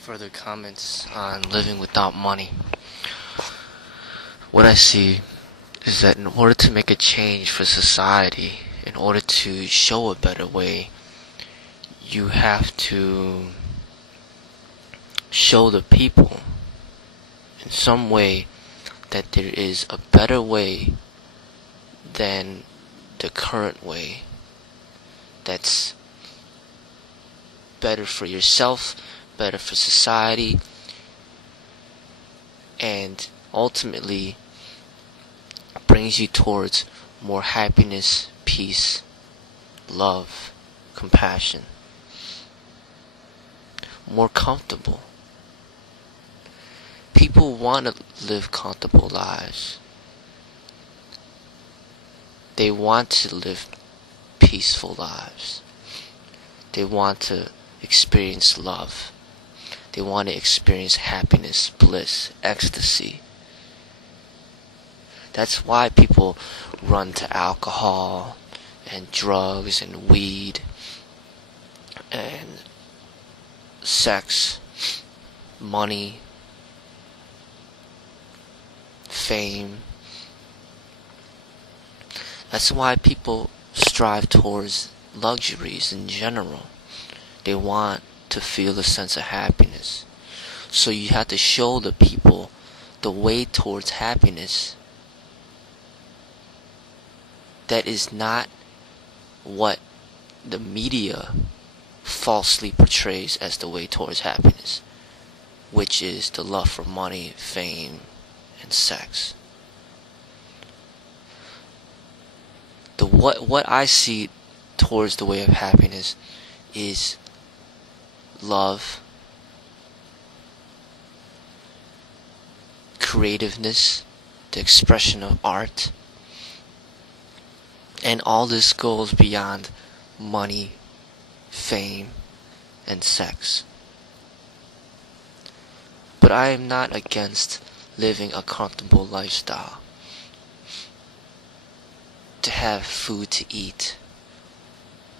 further comments on living without money. What I see is that in order to make a change for society, in order to show a better way, you have to show the people in some way that there is a better way than the current way that's better for yourself, better for society, and ultimately brings you towards more happiness, peace, love, compassion, more comfortable. People want to live comfortable lives. They want to live peaceful lives. They want to experience love. They want to experience happiness, bliss, ecstasy. That's why people run to alcohol and drugs and weed and sex, money, fame. That's why people strive towards luxuries in general. They want to feel a sense of happiness. So you have to show the people the way towards happiness that is not what the media falsely portrays as the way towards happiness, which is the love for money, fame, and sex. What I see towards the way of happiness is love, creativeness, the expression of art, and all this goes beyond money, fame, and sex. But I am not against living a comfortable lifestyle. To have food to eat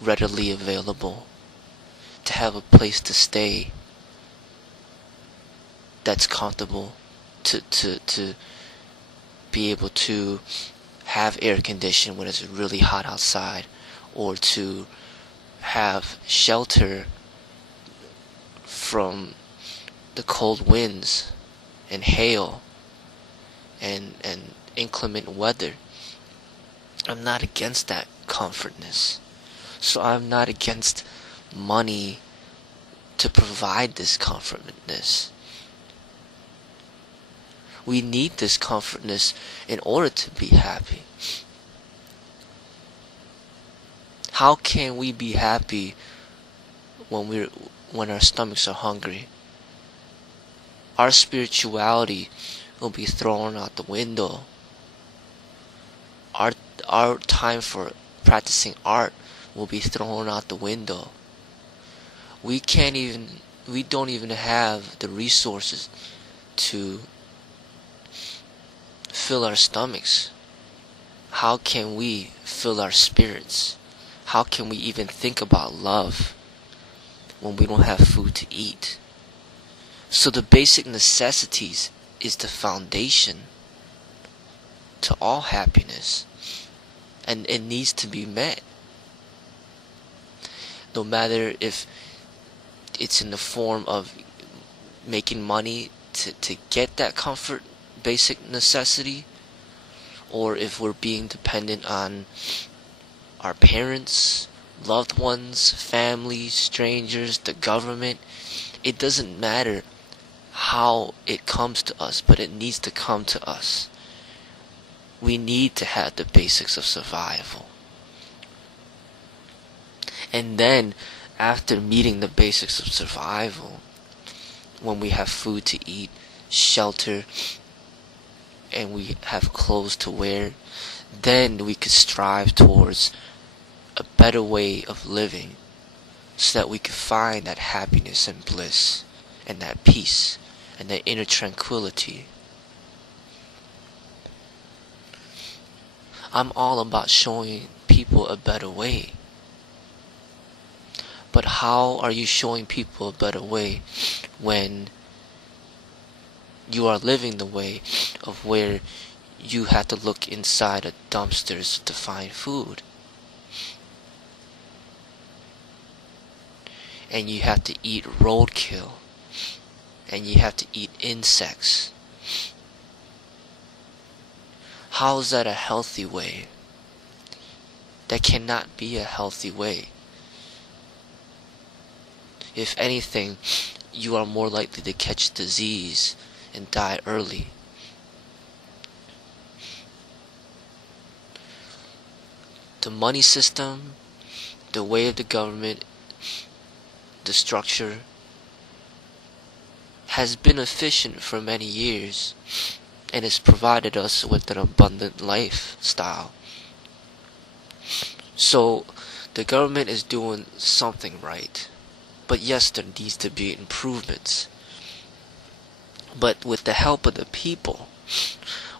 readily available, to have a place to stay that's comfortable, to be able to have air conditioning when it's really hot outside, or to have shelter from the cold winds and hail and inclement weather. I'm not against that comfortness. So I'm not against money to provide this comfortness. We need this comfortness in order to be happy. How can we be happy when our stomachs are hungry? Our spirituality will be thrown out the window. Our time for practicing art will be thrown out the window. We don't even have the resources to fill our stomachs. How can we fill our spirits? How can we even think about love when we don't have food to eat? So the basic necessities is the foundation to all happiness, and it needs to be met. No matter if it's in the form of making money to get that comfort, basic necessity, or if we're being dependent on our parents, loved ones, family, strangers, the government. It doesn't matter how it comes to us, but it needs to come to us. We need to have the basics of survival. And then, after meeting the basics of survival, when we have food to eat, shelter, and we have clothes to wear, then we could strive towards a better way of living, so that we could find that happiness and bliss, and that peace, and that inner tranquility. I'm all about showing people a better way. But how are you showing people a better way when you are living the way of where you have to look inside of dumpsters to find food. And you have to eat roadkill. And you have to eat insects. How is that a healthy way? That cannot be a healthy way. If anything, you are more likely to catch disease and die early. The money system, the way of the government, the structure has been efficient for many years and has provided us with an abundant lifestyle. So the government is doing something right. But yes, there needs to be improvements. But with the help of the people,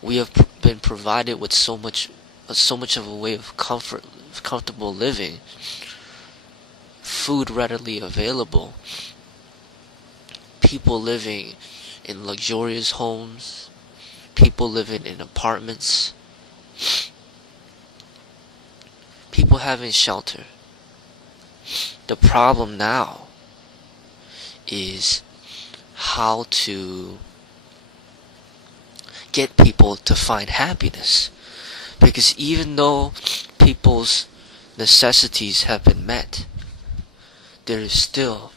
we have been provided with so much of a way of comfortable living, food readily available, people living in luxurious homes, people living in apartments, people having shelter. The problem now is how to get people to find happiness. Because even though people's necessities have been met, there is still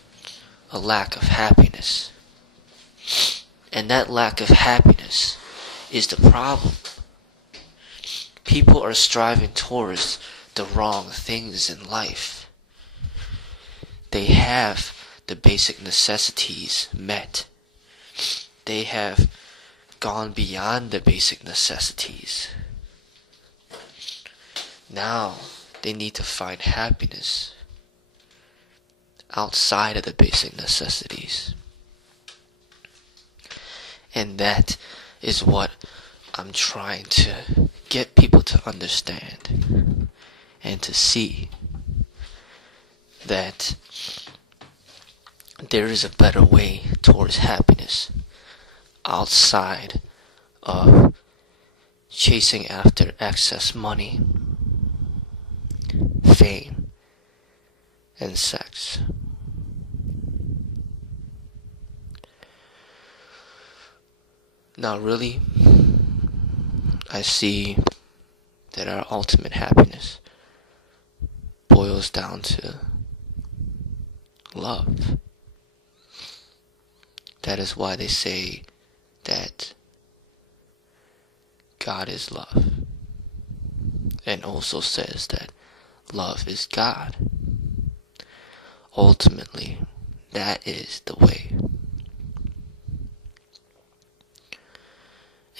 a lack of happiness. And that lack of happiness is the problem. People are striving towards the wrong things in life. They have the basic necessities met. They have gone beyond the basic necessities. Now they need to find happiness outside of the basic necessities. And that is what I'm trying to get people to understand and to see, that there is a better way towards happiness outside of chasing after excess money, fame, and sex. Now really, I see that our ultimate happiness boils down to love. That is why they say that God is love, and also says that love is God. Ultimately, that is the way.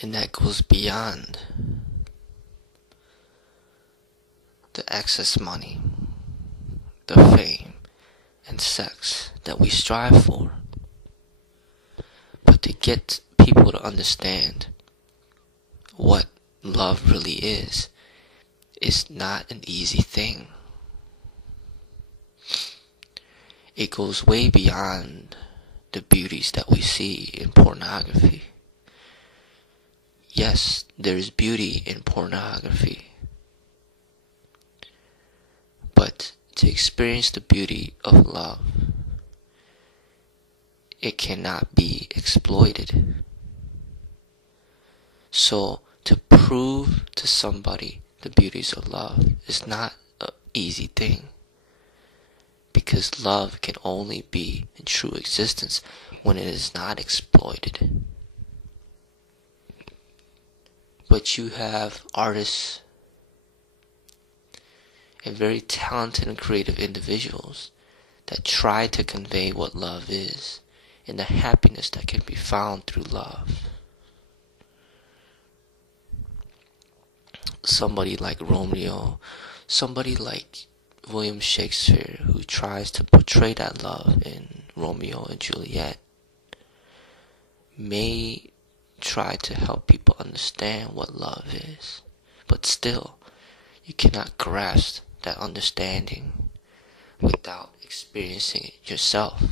And that goes beyond the excess money, the fame, and sex that we strive for. But to get people to understand what love really is not an easy thing. It goes way beyond the beauties that we see in pornography. Yes, there is beauty in pornography. But to experience the beauty of love, it cannot be exploited. So to prove to somebody the beauties of love is not an easy thing. Because love can only be in true existence when it is not exploited. But you have artists and very talented and creative individuals that try to convey what love is and the happiness that can be found through love. Somebody like Romeo, somebody like William Shakespeare, who tries to portray that love in Romeo and Juliet, may try to help people understand what love is. But still, you cannot grasp that understanding without experiencing it yourself.